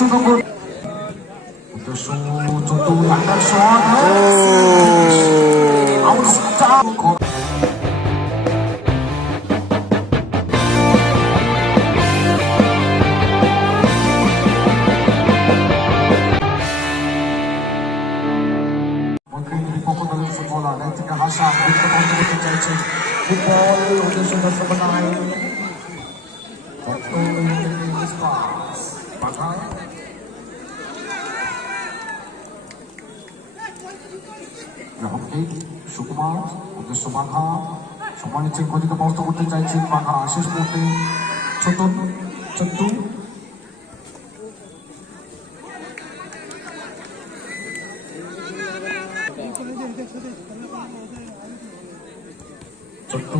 কৃষ্ণ নম্বর হাসা বন্ধ করতে চাইছে ফুটবল উদ্দেশ্য সুকুমার উদ্দেশ্য বাঘা সম্মানিত গতিকে বন্ধ করতে চাইছেন বাঘা শেষ মুহূর্তে ছোট চট্টু চট্টু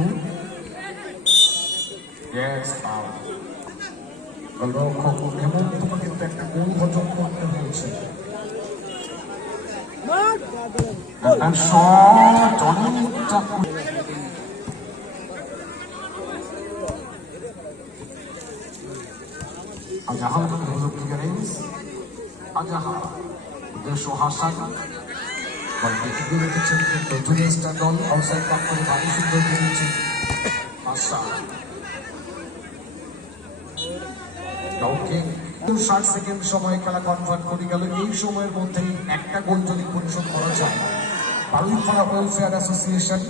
হেমন্তকে কিন্তু একটা গোল হজম করতে হয়েছে উদ্দেশ্য হাসান রেখেছেন কিন্তু জুনিয়র স্টার দল আউটসাইড ব্যাক করে ভালো সুন্দর বেরিয়েছে হাসান 60 সেকেন্ড সময় খেলা কনভার্ট করে গেল এই সময়ের মধ্যে একটা গোল যদি পরিশোধ করা যায় বালুইপাড়া ওয়েলফেয়ার অ্যাসোসিয়েশন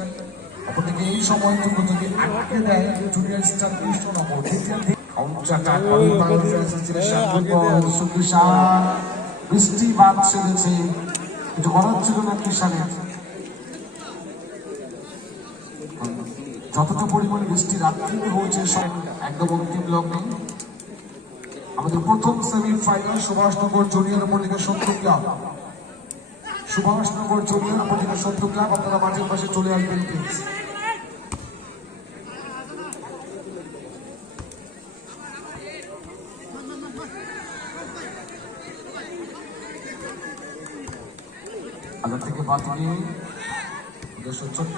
অপরদিকে এই সময়টুকু যদি আটকে দেয় জুনিয়র স্টার কৃষ্ণনগর বৃষ্টি বাদ ছেড়েছে কিছু করার ছিল না কিষানের যতটা পরিমাণে বৃষ্টি রাত্রিতে হয়েছে একদম অন্তিম লগ্নে আমাদের প্রথম সেমিফাইনাল সুভাষনগর জুনিয়র অপরদিকে সত্তর ক্লাব সুভাষনগর জুনিয়র অপরদিকে সত্তর ক্লাব আপনারা মাঠের পাশে চলে আসবেন প্লিজ আগার থেকে বাদ নিয়ে ছোট্ট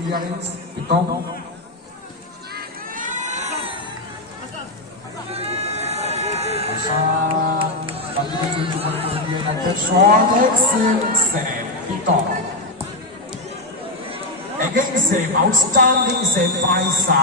clearance Pritam Again save, outstanding save by Sa.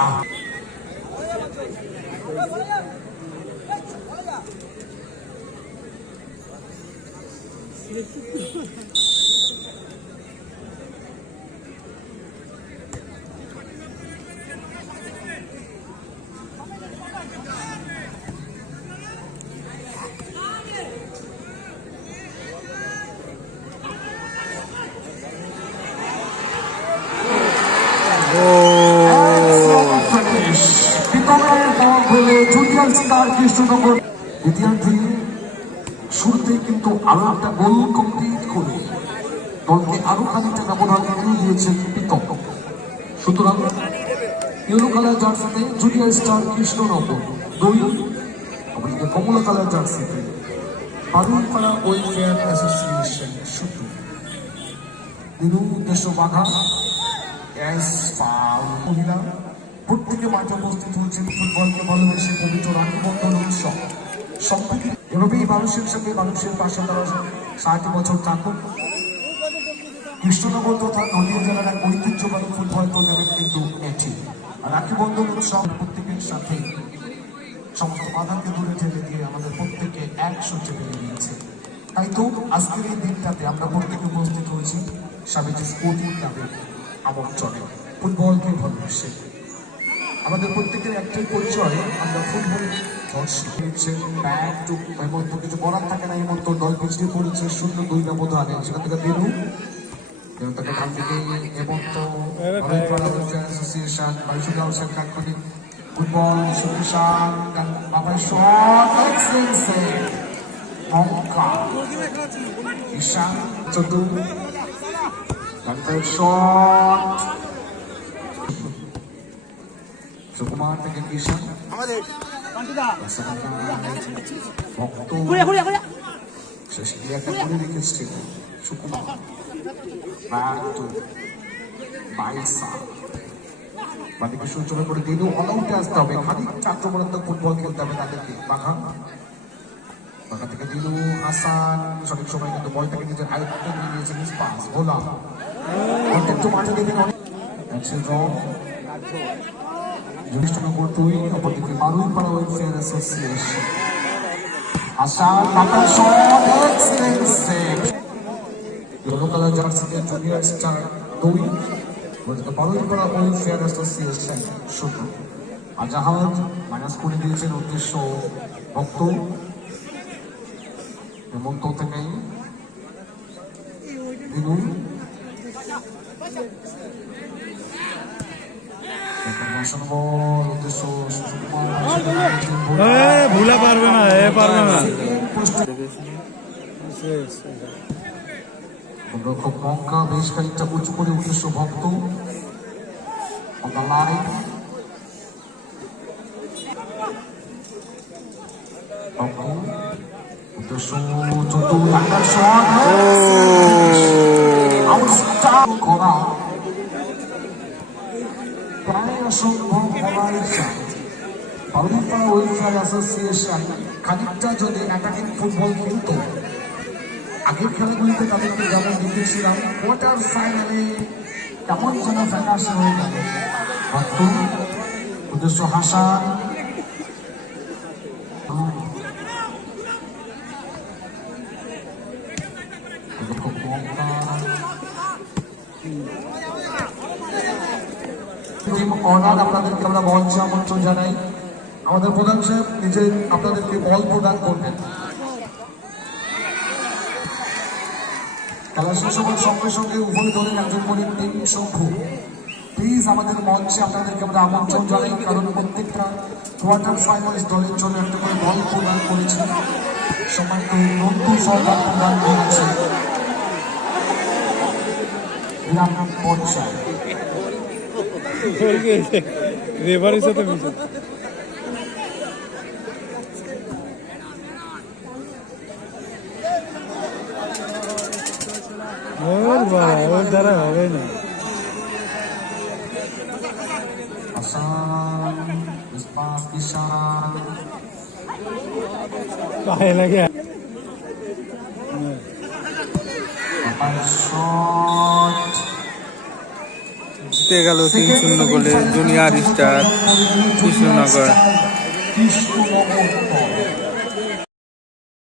শুরুতেই কিন্তু আরো একটা গোল কমপ্লিট করে দলকে আরো খানিকটা ব্যবধান এগিয়ে দিয়েছে প্রীতম সুতরাং ইয়েলো কালার জার্সিতে জুনিয়র স্টার কৃষ্ণনগর 2 অপরদিকে কমলা কালার জার্সিতে বালুইপাড়া ওয়েলফেয়ার অ্যাসোসিয়েশন শুধু দিনু উদ্দেশ্য বাঘা মহিলা প্রত্যেকে মাঠে উপস্থিত হয়েছেন ফুটবলকে ভালোবেসে পবিত্র রাখি বন্ধন উৎসব সম্প্রীতি এভাবেই মানুষের সাথে মানুষের পাশে তারা 60 বছর থাকুন কৃষ্ণনগর তথা নদীয়া জেলার এক ঐতিহ্যবাহী ফুটবল টুর্নামেন্ট কিন্তু এটি রাখি বন্ধন উৎসব প্রত্যেকের সাথে সমস্ত বাধাকে দূরে ঠেলে দিয়ে আমাদের প্রত্যেকে একসঙ্গে মিলে নিয়েছে তাই তো আজকের এই দিনটাতে আমরা প্রত্যেকে উপস্থিত হয়েছি স্বামীজি স্পোর্টিং ক্লাবের আমন্ত্রণে ফুটবলকে ভালোবেসে আমাদের প্রত্যেকের একটাই পরিচয় আমরা ফুটবল হেমন্ত কিছু করার থাকে না হেমন্ত দল পিছিয়ে পড়েছে 0-2 ব্যবধানে সেখান থেকে দিনু তাকে ডান দিকে হেমন্ত অ্যাসোসিয়েশন বাইশুল হাউসের কাঠমানি ফুটবল সুবিশাল বাবাই শট মঙ্কা ঈশান চটু শট সুকুমার থেকে কিষান ভক্ত শেষ ক্রিয়াটা করে রেখেছিল সুকুমার বাদিকে সূচনা করে দিলেও অল আউটে আসতে হবে খানিক চাট্টগ্রাম ফুটবল খেলতে হবে তাদেরকে বাঘা বাঁকা থেকে দিলু হাসান সঠিক সময় কিন্তু বলটাকে নিজের আয়ত্তে নিয়ে নিয়েছেন পাস ভোলা একটু মাঠে দেখেন অনেক জিনিস নম্বর 2 অপরদিকে বারুইপাড়া ওয়েলফেয়ার অ্যাসোসিয়েশন হাসান বাঁকা shot excellent save yellow colour জার্সিতে junior star 2 Baruipara welfare association 0 Azahad minus করে দিয়েছেন উদ্দেশ্য ভক্ত হেমন্ত থেকে দিলু ভুলা পারবে না পারবে না খুব মক্কা বেশ খানিকটা উঁচু করে উদ্দেশ্য ভক্ত লাইন উদ্দেশ্য চতুর টাকার শট করা প্রায় অসম্ভব হওয়ার বারুইপাড়া ওয়েলফেয়ার অ্যাসোসিয়েশন খানিকটা যদি অ্যাটাকিং ফুটবল খেলত আগের খেলাগুলিতে তাদেরকে যেমন দেখেছিলাম কোয়ার্টার ফাইনালে কেমন যেন ফ্যাকাশে হয়ে গেল ভক্ত উদ্দেশ্য হাসান আপনাদেরকে আমরা মঞ্চে আমন্ত্রণ জানাই আমাদের প্রধান সাহেব নিজে আপনাদেরকে বল প্রদান করবেন খেলা শেষ হওয়ার সঙ্গে সঙ্গে উভয় দলের একজন করে টিম শঙ্কু প্লিজ আমাদের মঞ্চে আপনাদেরকে আমরা আমন্ত্রণ জানাই কারণ প্রত্যেকটা কোয়ার্টার ফাইনালিস্ট দলের জন্য একটা করে বল প্রদান করেছে সম্মানিত নন্দু সরকার প্রদান করেছে গ্রাম পঞ্চায়েত রেফারির সাথে মিশে ওর দ্বারা হবে না পায়ে লাগে জিতে গেল 3-0 গোলে জুনিয়র স্টার কৃষ্ণনগর।